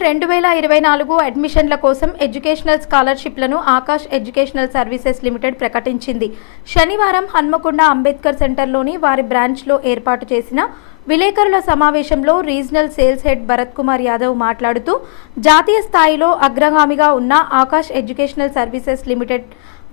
April 2024 అడ్మిషన్ల కోసం educational స్కాలర్షిప్లను ఆకాష్ ఎడ్యుకేషనల్ సర్వీసెస్ లిమిటెడ్ ప్రకటించింది. శనివారం హన్మకొండ అంబేద్కర్ సెంటర్లోని వారి బ్రాంచ్లో ఏర్పాటు చేసిన విలేకరుల సమావేశంలో regional sales head Bharat Kumar Yadav మాట్లాడుతూ, జాతీయ స్థాయిలో అగ్రగామిగా ఉన్న ఆకాష్ ఎడ్యుకేషనల్ సర్వీసెస్ లిమిటెడ్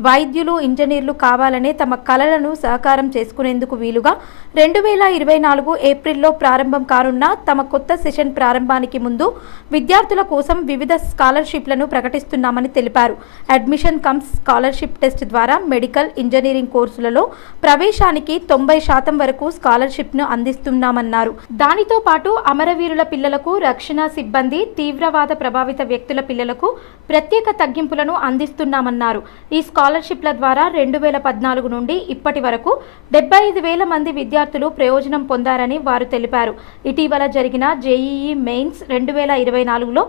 వైద్యులు, ఇంజనీర్లు కావాలనే తమ కలలను సహకారం చేసుకునేందుకు వీలుగా 2024 ఏప్రిల్లో ప్రారంభం కానున్న తమ కొత్త సెషన్ ప్రారంభానికి ముందు విద్యార్థుల కోసం వివిధ స్కాలర్షిప్లను ప్రకటిస్తున్నామని తెలిపారు. అడ్మిషన్ కమ్స్ స్కాలర్షిప్ టెస్ట్ ద్వారా మెడికల్, ఇంజనీరింగ్ కోర్సులలో ప్రవేశానికి 90% వరకు స్కాలర్షిప్ను అందిస్తున్నామన్నారు. దానితో పాటు అమరవీరుల పిల్లలకు, రక్షణ సిబ్బంది, తీవ్రవాద ప్రభావిత వ్యక్తుల పిల్లలకు ప్రత్యేక తగ్గింపులను అందిస్తున్నామన్నారు. ఈ స్కాలర్షిప్ల ద్వారా 2014 నుండి ఇప్పటి వరకు 75,000 మంది విద్యార్థులు ప్రయోజనం పొందారని వారు తెలిపారు. ఇటీవల జరిగిన జేఈఈ మెయిన్స్ 2024లో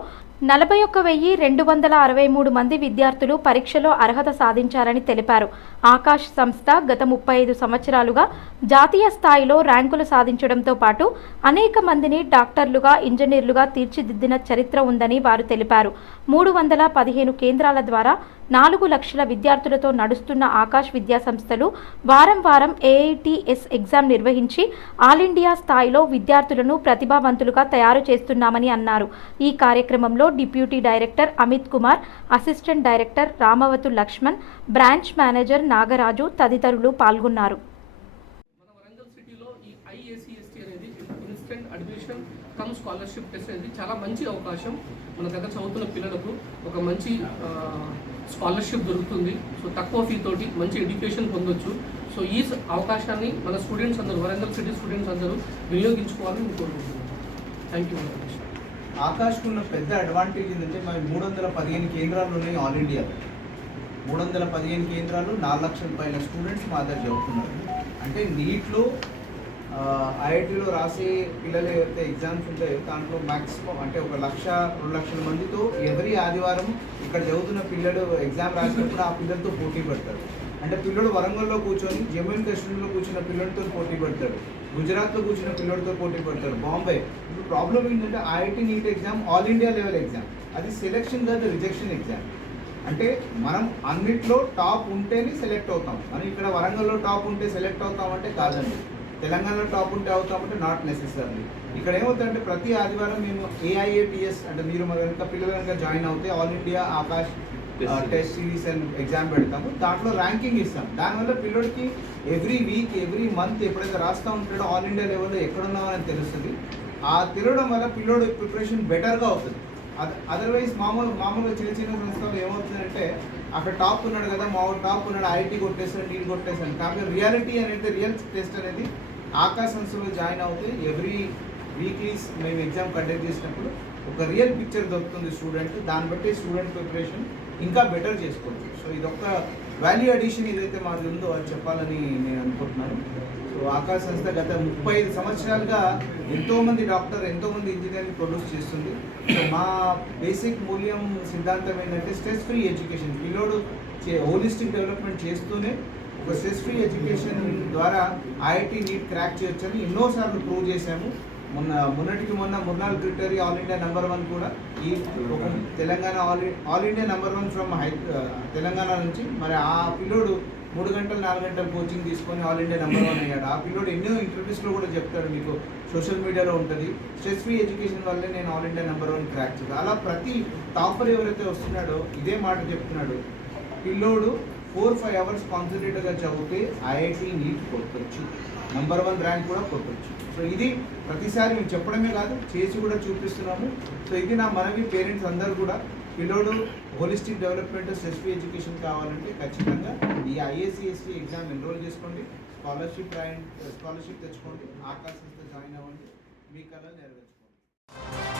41,263 మంది విద్యార్థులు పరీక్షలో అర్హత సాధించారని తెలిపారు. ఆకాష్ సంస్థ గత 35 సంవత్సరాలుగా జాతీయ స్థాయిలో ర్యాంకులు సాధించడంతో పాటు అనేక మందిని డాక్టర్లుగా, ఇంజనీర్లుగా తీర్చిదిద్దిన చరిత్ర ఉందని వారు తెలిపారు. 315 కేంద్రాల ద్వారా 4 లక్షల విద్యార్థులతో నడుస్తున్న ఆకాష్ విద్యా సంస్థలు వారం వారం ఏఐటిఎస్ ఎగ్జామ్ నిర్వహించి ఆల్ ఇండియా స్థాయిలో విద్యార్థులను ప్రతిభావంతులుగా తయారు చేస్తున్నామని అన్నారు. ఈ కార్యక్రమంలో deputy director Amit Kumar, assistant director Ramavathu Laxman, branch manager Nagaraju తదితరులు పాల్గొన్నారు. అడ్మిషన్ కమ్ స్కాలర్షిప్ టెస్ట్ అనేది చాలా మంచి అవకాశం. మన దగ్గర చదువుతున్న పిల్లలకు ఒక మంచి స్కాలర్షిప్ దొరుకుతుంది. సో తక్కువ ఫీ తోటి మంచి ఎడ్యుకేషన్ పొందొచ్చు. సో ఈ అవకాశాన్ని మన స్టూడెంట్స్ అందరూ, వరంగల్ సిటీ స్టూడెంట్స్ అందరూ వినియోగించుకోవాలని నేను కోరుకుంటున్నాను. Thank you very much. ఆకాష్కు ఉన్న పెద్ద అడ్వాంటేజ్ ఏంటంటే మరి 315 కేంద్రాలు ఉన్నాయి ఆల్ ఇండియాలో. 315 కేంద్రాలు, 4 లక్షల పైన స్టూడెంట్స్ మా దగ్గర చదువుతున్నారు. అంటే నీట్లో ఐఐటీలో రాసే పిల్లలు ఏవైతే ఎగ్జామ్స్ ఉంటాయో దాంట్లో మ్యాక్సిమం అంటే 1,00,000-2 లక్షల మందితో ఎవరి ఆదివారం ఇక్కడ చదువుతున్న పిల్లలు ఎగ్జామ్ రాసినప్పుడు ఆ పిల్లలతో పోటీ పడతారు. అంటే పిల్లడు వరంగల్లో కూర్చొని జమ్మూ అండ్ కాశ్మీర్లో కూర్చున్న పిల్లలతో పోటీ పడతారు, గుజరాత్లో కూర్చున్న పిల్లడితో పోటీ పడతారు, బాంబే. ఇప్పుడు ప్రాబ్లం ఏంటంటే IIT NEET exam all India level exam. అది సెలెక్షన్ కాదు, రిజెక్షన్ ఎగ్జామ్. అంటే మనం అన్నిట్లో టాప్ ఉంటేనే సెలెక్ట్ అవుతాం. మనం ఇక్కడ వరంగల్లో టాప్ ఉంటే సెలెక్ట్ అవుతామంటే కాదండి. తెలంగాణలో టాప్ ఉంటే అవుతామంటే నాట్ నెసెసరీ. ఇక్కడ ఏమవుతుందంటే ప్రతి ఆదివారం మేము ఏఐఏటిఎస్ అంటే మీరు మన కనుక పిల్లలు కనుక జాయిన్ అవుతే all India Akash test series and exam పెడతాము. దాంట్లో ర్యాంకింగ్ ఇస్తాం. దానివల్ల పిల్లడికి ఎవ్రీ వీక్, ఎవ్రీ మంత్ ఎప్పుడైతే రాస్తూ ఉంటాడో ఆల్ ఇండియా లెవెల్లో ఎక్కడున్నామని తెలుస్తుంది. ఆ తెలియడం వల్ల పిల్లోడు ప్రిపరేషన్ బెటర్గా అవుతుంది. అదర్వైజ్ మామూలుగా చిన్న చిన్న సంస్థలు ఏమవుతుందంటే అక్కడ టాప్ ఉన్నాడు కదా, మా టాప్ ఉన్నాడు, ఐఐటీ కొట్టేస్తాడు, నీట్ కొట్టేస్తాడు. కాబట్టి రియాలిటీ అనేది, రియల్ టెస్ట్ అనేది ఆకాశ్ సంస్థలో జాయిన్ అవుతే ఎవ్రీ వీక్లీస్ మేము ఎగ్జామ్ కండక్ట్ చేసినప్పుడు ఒక రియల్ పిక్చర్ దొరుకుతుంది స్టూడెంట్. దాన్ని బట్టి స్టూడెంట్ ప్రిపరేషన్ ఇంకా బెటర్ చేసుకోవచ్చు. సో ఇదొక వాల్యూ అడిషన్ ఏదైతే మాది ఉందో అది చెప్పాలని నేను అనుకుంటున్నాను. సో ఆకాశ్ సంస్థ గత 35 సంవత్సరాలుగా ఎంతోమంది డాక్టర్, ఎంతోమంది ఇంజనీర్ని ప్రొడ్యూస్ చేస్తుంది. సో మా బేసిక్ మూల్యం సిద్ధాంతం ఏంటంటే స్ట్రెస్ ఫ్రీ ఎడ్యుకేషన్. పిల్లోడు హోలిస్టిక్ డెవలప్మెంట్ చేస్తూనే ఒక స్ట్రెస్ ఫ్రీ ఎడ్యుకేషన్ ద్వారా ఐఐటీ నీట్ క్రాక్ చేయొచ్చని ఎన్నోసార్లు ప్రూవ్ చేశాము. మొన్నటికి మొన్న ముర్నాల్ క్రిటరీ ఆల్ ఇండియా #1 కూడా ఈ ఒక Telangana all India #1 from Telangana నుంచి. మరి ఆ పిల్లోడు 3 గంటలు 4 గంటలు కోచింగ్ తీసుకొని ఆల్ ఇండియా #1 అయ్యాడు. ఆ పిల్లోడు ఎన్నో ఇంటర్వ్యూస్లో కూడా చెప్తాడు, మీకు సోషల్ మీడియాలో ఉంటుంది, స్ట్రెస్ ఫ్రీ ఎడ్యుకేషన్ వల్లే నేను ఆల్ ఇండియా #1 క్రాక్ చేస్తాను. అలా ప్రతి టాపర్ ఎవరైతే వస్తున్నాడో ఇదే మాట చెప్తున్నాడు. పిల్లోడు 4-5 అవర్స్ కాన్సన్ట్రేట్గా చదివితే ఐఐటీ నీట్ కొట్టచ్చు, #1 ర్యాంక్ కూడా కొట్టచ్చు. సో ఇది ప్రతిసారి మేము చెప్పడమే కాదు, చేసి కూడా చూపిస్తున్నాము. సో ఇది నా మనవి పేరెంట్స్ అందరూ కూడా, పిల్లోడు holistic development, stress free education కావాలంటే ఖచ్చితంగా ఈ ఐఏసీఎస్టీ ఎగ్జామ్ ఎన్రోల్ చేసుకోండి, స్కాలర్షిప్ తెచ్చుకోండి, ఆకాశంతో జాయిన్ అవ్వండి, మీ కళలు నెరవేర్చుకోండి.